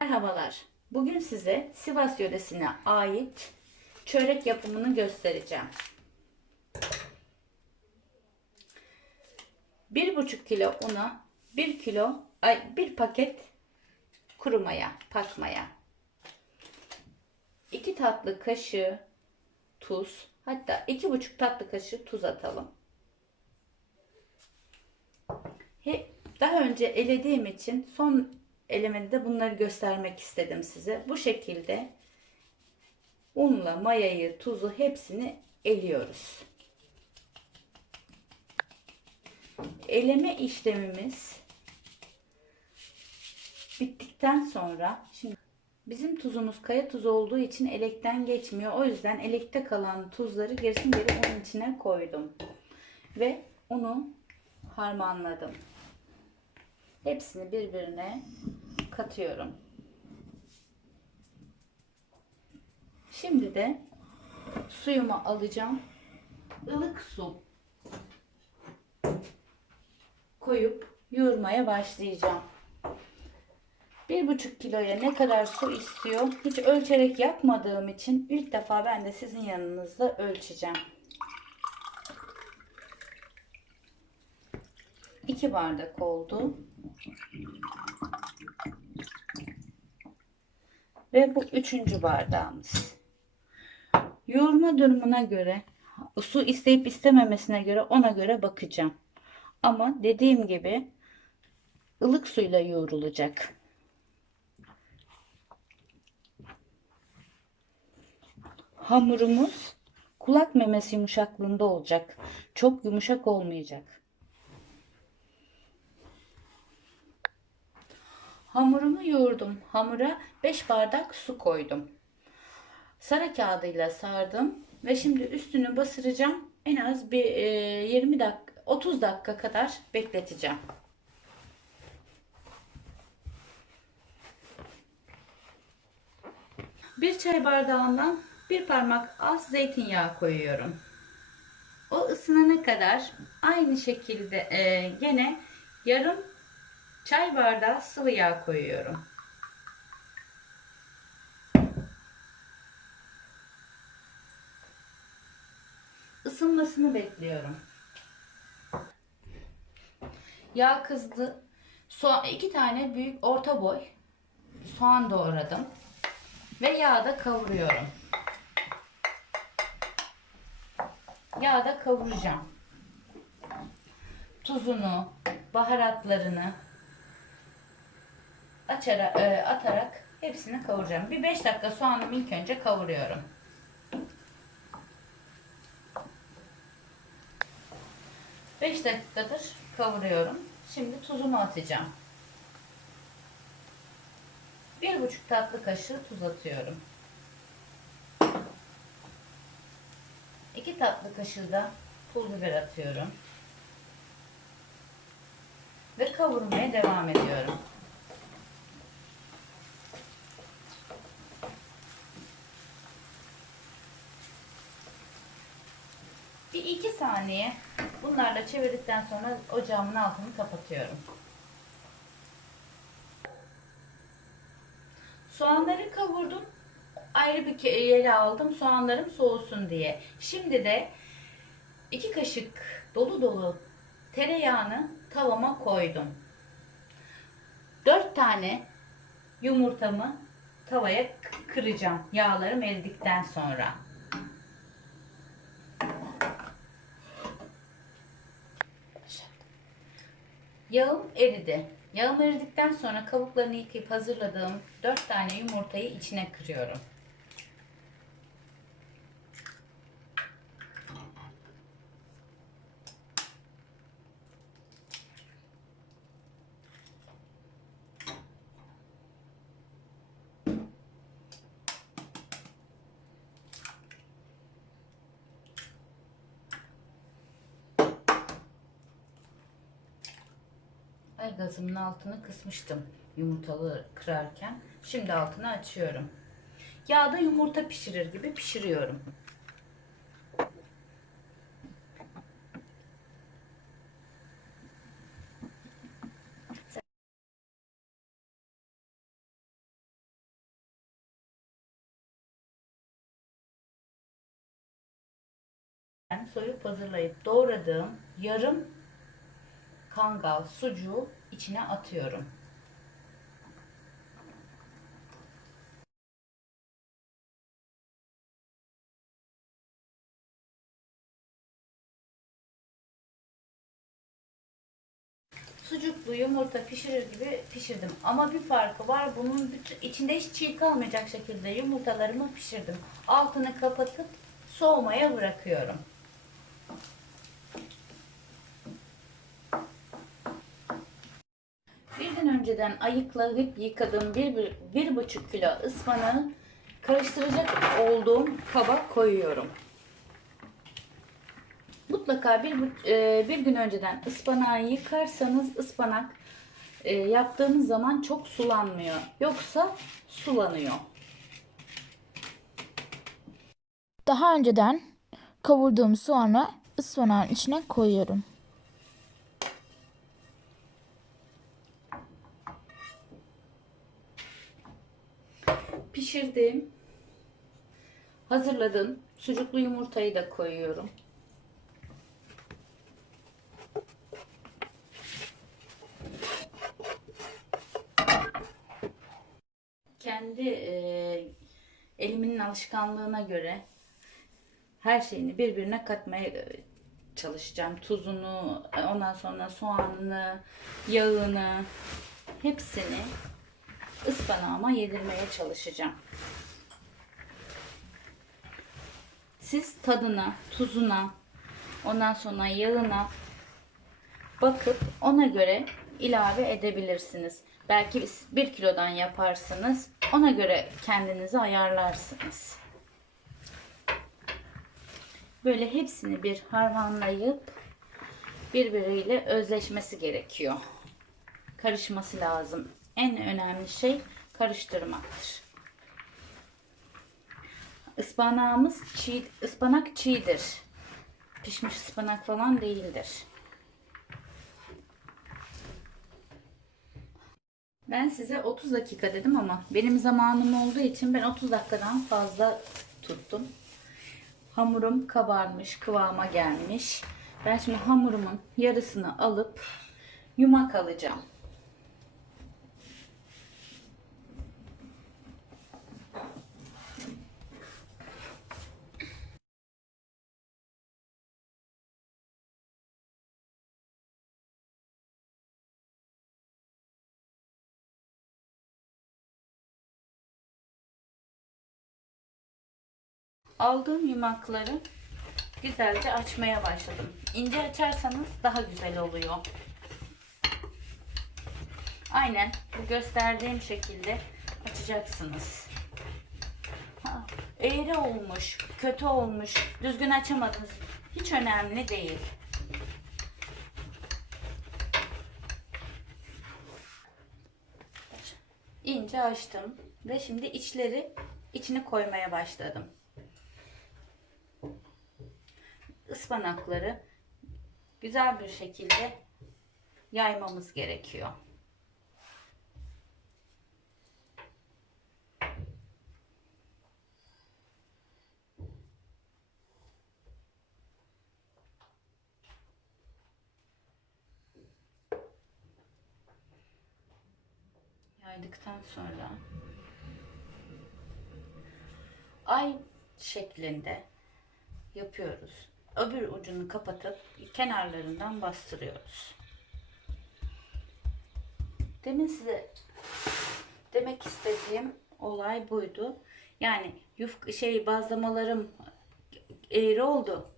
Merhabalar. Bugün size Sivas yöresine ait çörek yapımını göstereceğim. 1,5 kilo una, 1 kilo ay 1 paket kuru maya, pak maya. 2 tatlı kaşığı tuz, hatta 2,5 tatlı kaşığı tuz atalım. Daha önce elediğim için son elemede bunları göstermek istedim size. Bu şekilde unla mayayı, tuzu hepsini eliyoruz. Eleme işlemimiz bittikten sonra şimdi bizim tuzumuz kaya tuzu olduğu için elekten geçmiyor. O yüzden elekte kalan tuzları gerisin geri onun içine koydum. Ve onu harmanladım. Hepsini birbirine katıyorum. Şimdi de suyumu alacağım. Ilık su koyup yoğurmaya başlayacağım. Bir buçuk kiloya ne kadar su istiyor? Hiç ölçerek yapmadığım için ilk defa ben de sizin yanınızda ölçeceğim. 2 bardak oldu. Ve bu üçüncü bardağımız. Yoğurma durumuna göre su isteyip istememesine göre ona göre bakacağım. Ama dediğim gibi ılık suyla yoğrulacak. Hamurumuz kulak memesi yumuşaklığında olacak. Çok yumuşak olmayacak. Hamurumu yoğurdum. Hamura 5 bardak su koydum. Sarı kağıdıyla sardım ve şimdi üstünü basıracağım. En az bir e, 20 dakika 30 dakika kadar bekleteceğim. Bir çay bardağından bir parmak az zeytinyağı koyuyorum. O ısınana kadar aynı şekilde e, gene yarım çay bardağı sıvı yağ koyuyorum. Isınmasını bekliyorum. Yağ kızdı. Soğan, iki tane büyük orta boy soğan doğradım. Ve yağda kavuruyorum. Yağda kavuracağım. Tuzunu, baharatlarını açarak, e, atarak hepsini kavuracağım. Bir 5 dakika soğanımı ilk önce kavuruyorum. Beş dakikadır kavuruyorum. Şimdi tuzumu atacağım. Bir buçuk tatlı kaşığı tuz atıyorum. İki tatlı kaşığı da pul biber atıyorum. Ve kavurmaya devam ediyorum. Bir iki saniye bunlarla çevirdikten sonra ocağımın altını kapatıyorum. Soğanları kavurdum. Ayrı bir yere aldım soğanlarım soğusun diye. Şimdi de iki kaşık dolu dolu tereyağını tavama koydum. Dört tane yumurtamı tavaya kıracağım. Yağlarım eridikten sonra. Yağım eridi. Yağım eridikten sonra kabuklarını yıkayıp hazırladığım 4 tane yumurtayı içine kırıyorum. kadar gazımın altını kısmıştım yumurtalı kırarken. Şimdi altını açıyorum. Yağda yumurta pişirir gibi pişiriyorum. soyup hazırlayıp doğradığım yarım kangal sucuğu içine atıyorum. Sucuklu yumurta pişirir gibi pişirdim. Ama bir farkı var. Bunun içinde hiç çiğ kalmayacak şekilde yumurtalarımı pişirdim. Altını kapatıp soğumaya bırakıyorum. Bir gün önceden ayıklayıp yıkadığım bir, bir, bir kilo ıspanağı karıştıracak olduğum kaba koyuyorum. Mutlaka bir, e, bir gün önceden ıspanağı yıkarsanız ıspanak e, yaptığınız zaman çok sulanmıyor. Yoksa sulanıyor. Daha önceden kavurduğum soğanı ıspanağın içine koyuyorum. Pişirdim. Hazırladım. Sucuklu yumurtayı da koyuyorum. Kendi e, elimin alışkanlığına göre her şeyini birbirine katmaya e, çalışacağım. Tuzunu, ondan sonra soğanını, yağını, hepsini ıspanağıma yedirmeye çalışacağım. Siz tadına, tuzuna, ondan sonra yağına bakıp ona göre ilave edebilirsiniz. Belki bir kilodan yaparsınız. Ona göre kendinizi ayarlarsınız. Böyle hepsini bir harmanlayıp birbiriyle özleşmesi gerekiyor. Karışması lazım. En önemli şey karıştırmaktır. Ispanağımız çiğ, ıspanak çiğdir. Pişmiş ıspanak falan değildir. Ben size 30 dakika dedim ama benim zamanım olduğu için ben 30 dakikadan fazla tuttum. Hamurum kabarmış, kıvama gelmiş. Ben şimdi hamurumun yarısını alıp yumak alacağım. Aldığım yumakları güzelce açmaya başladım. İnce açarsanız daha güzel oluyor. Aynen bu gösterdiğim şekilde açacaksınız. Ha, eğri olmuş, kötü olmuş, düzgün açamadınız. Hiç önemli değil. İnce açtım ve şimdi içleri içine koymaya başladım. Ispanakları güzel bir şekilde yaymamız gerekiyor. Yaydıktan sonra ay şeklinde yapıyoruz. Öbür ucunu kapatıp kenarlarından bastırıyoruz. Demin size demek istediğim olay buydu. Yani yufk şey bazlamalarım eğri oldu.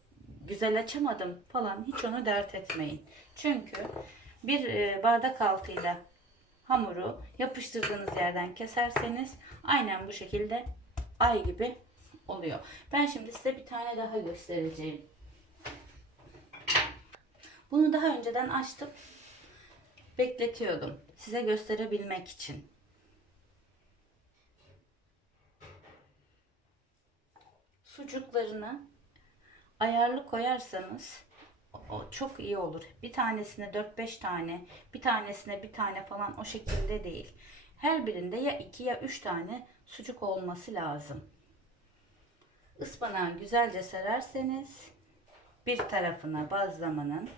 Güzel açamadım falan hiç onu dert etmeyin. Çünkü bir e, bardak altıyla hamuru yapıştırdığınız yerden keserseniz aynen bu şekilde ay gibi oluyor. Ben şimdi size bir tane daha göstereceğim. Bunu daha önceden açtım. Bekletiyordum. Size gösterebilmek için. Sucuklarını ayarlı koyarsanız o çok iyi olur. Bir tanesine 4-5 tane, bir tanesine bir tane falan o şekilde değil. Her birinde ya 2 ya 3 tane sucuk olması lazım. Ispanağı güzelce sererseniz bir tarafına bazlamanın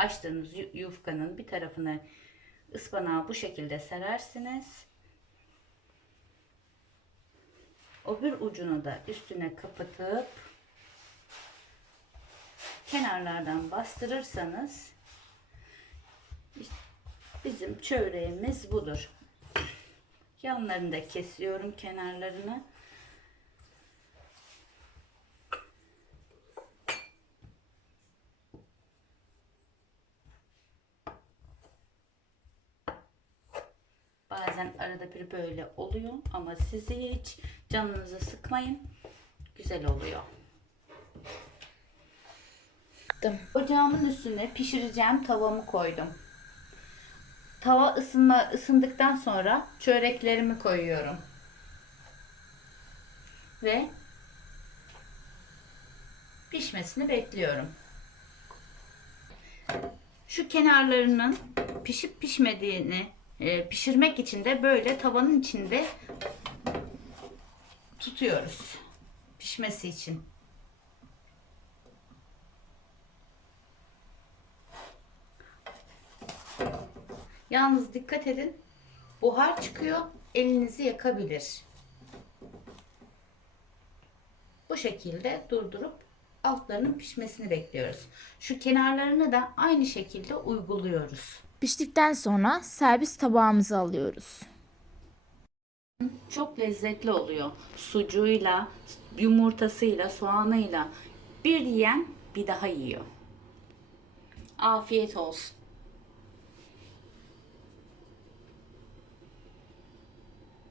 açtığınız yu- yufkanın bir tarafına ıspanağı bu şekilde serersiniz. Öbür ucunu da üstüne kapatıp kenarlardan bastırırsanız işte bizim çöreğimiz budur. Yanlarını da kesiyorum kenarlarını. Böyle oluyor ama sizi hiç canınızı sıkmayın. Güzel oluyor. Ocağımın üstüne pişireceğim tavamı koydum. Tava ısınma ısındıktan sonra çöreklerimi koyuyorum. Ve pişmesini bekliyorum. Şu kenarlarının pişip pişmediğini e, pişirmek için de böyle tavanın içinde tutuyoruz. Pişmesi için. Yalnız dikkat edin. Buhar çıkıyor. Elinizi yakabilir. Bu şekilde durdurup altlarının pişmesini bekliyoruz. Şu kenarlarını da aynı şekilde uyguluyoruz. Piştikten sonra servis tabağımıza alıyoruz. Çok lezzetli oluyor. Sucuğuyla, yumurtasıyla, soğanıyla bir yiyen bir daha yiyor. Afiyet olsun.